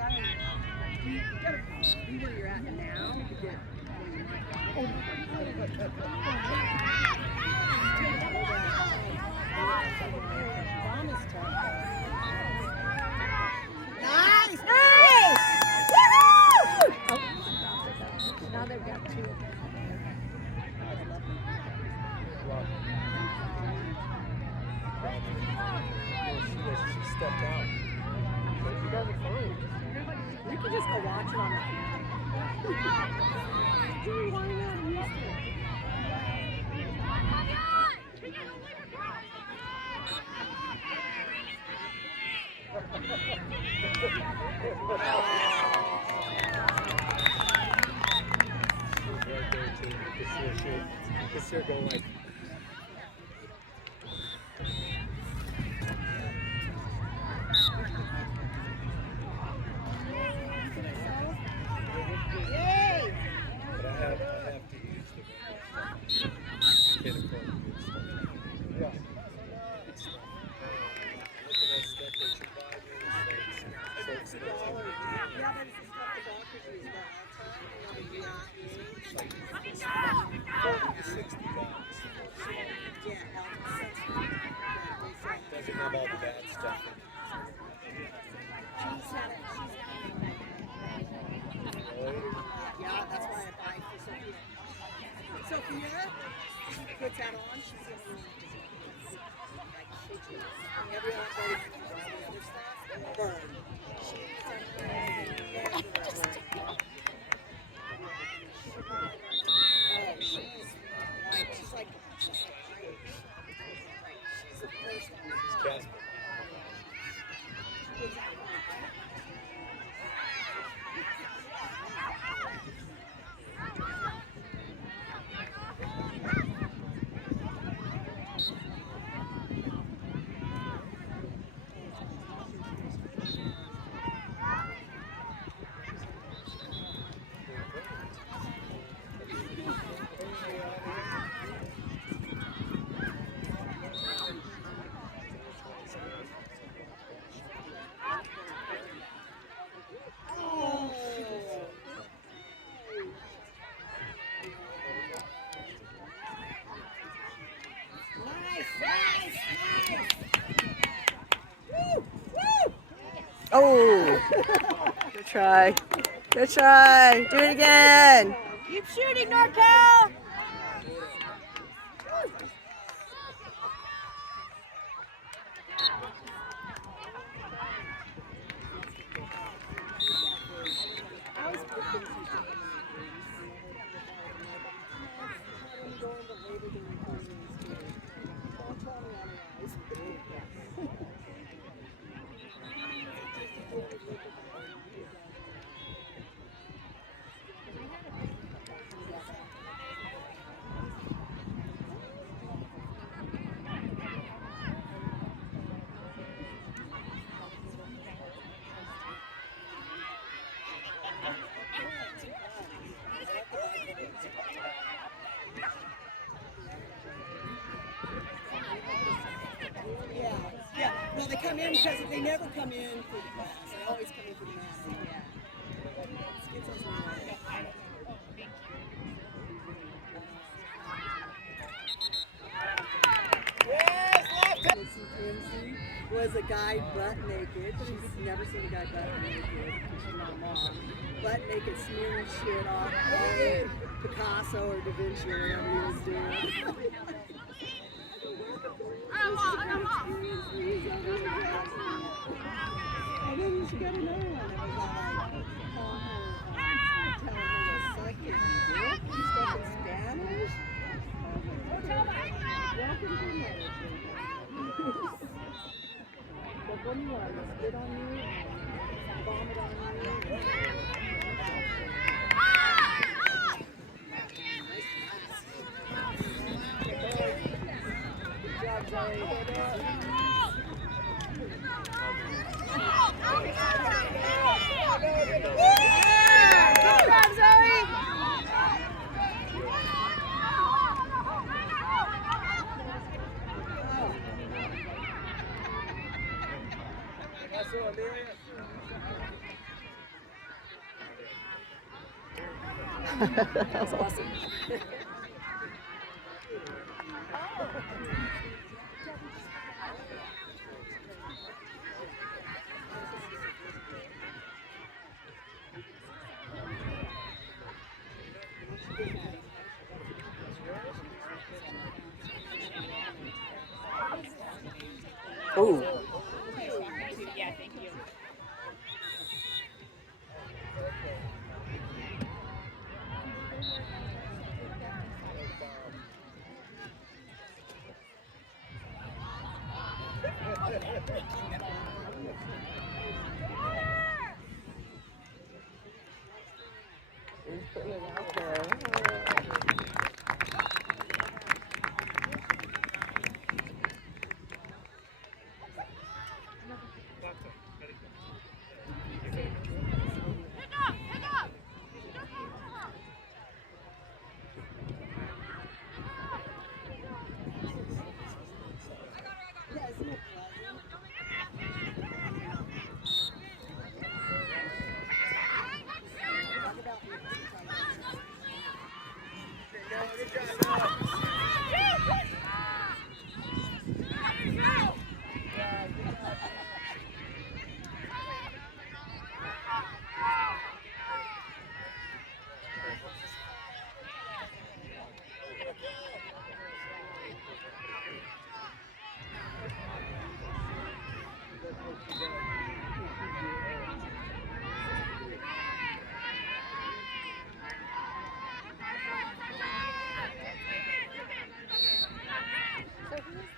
gotta be where you're at now to get Nice! Nice! Woohoo! Now they've got two. She stepped out. You guys are fine. You can just go watch it on the Dude, why not? I'm used to it. Right there too. You can see her go like. Yay! But I have to use the hit across. Yeah. It's stuff. Look at that stuff that you buy there. So expensive. Yeah, but it's the stuff the doctors use all the time. It's like $40 to $60. Yeah, Doesn't have all the bad stuff. Yeah, that's why I buy for Sophia. Sophia, she puts that on, she's in like shaky. Everyone goes to all the other stuff, burn. She's like Irish. She's the first one. It's Casper. Oh, good try. Good try. Do it again. Keep shooting, NorCal! Yeah. Well, they come in because they never come in for the class. They always come in for the math. Lindsay was a guy butt naked. She's never seen a guy butt naked because she's not a mom. Butt naked, smearing shit off Picasso or Da Vinci or whatever he was doing. And then she got another one that was like calling her, telling her to suck it dick and stuff in Spanish. Welcome to America. But what do you want? Spit on you? Vomit on you? Good job, Zoe. So Amelia, That was awesome. Ooh. Yeah, thank you. He's putting it out there. Yeah, isn't it pleasant? Talk about me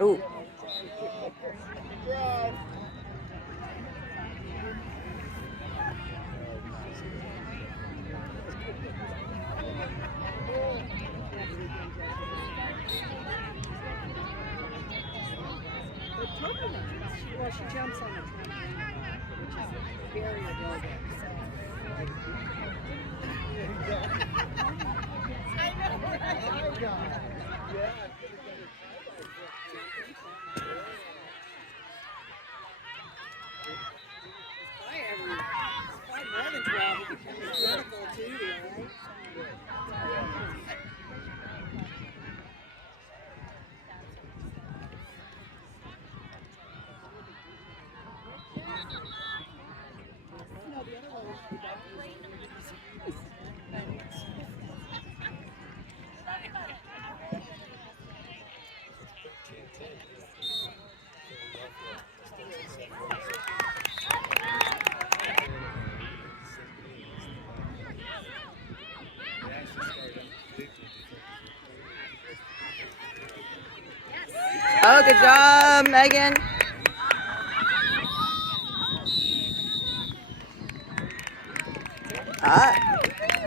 Ooh. But tournament, well, she jumps on the trampoline, which is very aerobic. Probably more than 12. It becomes critical too, right? No, the other one was the Oh, good job, Megan. Ah.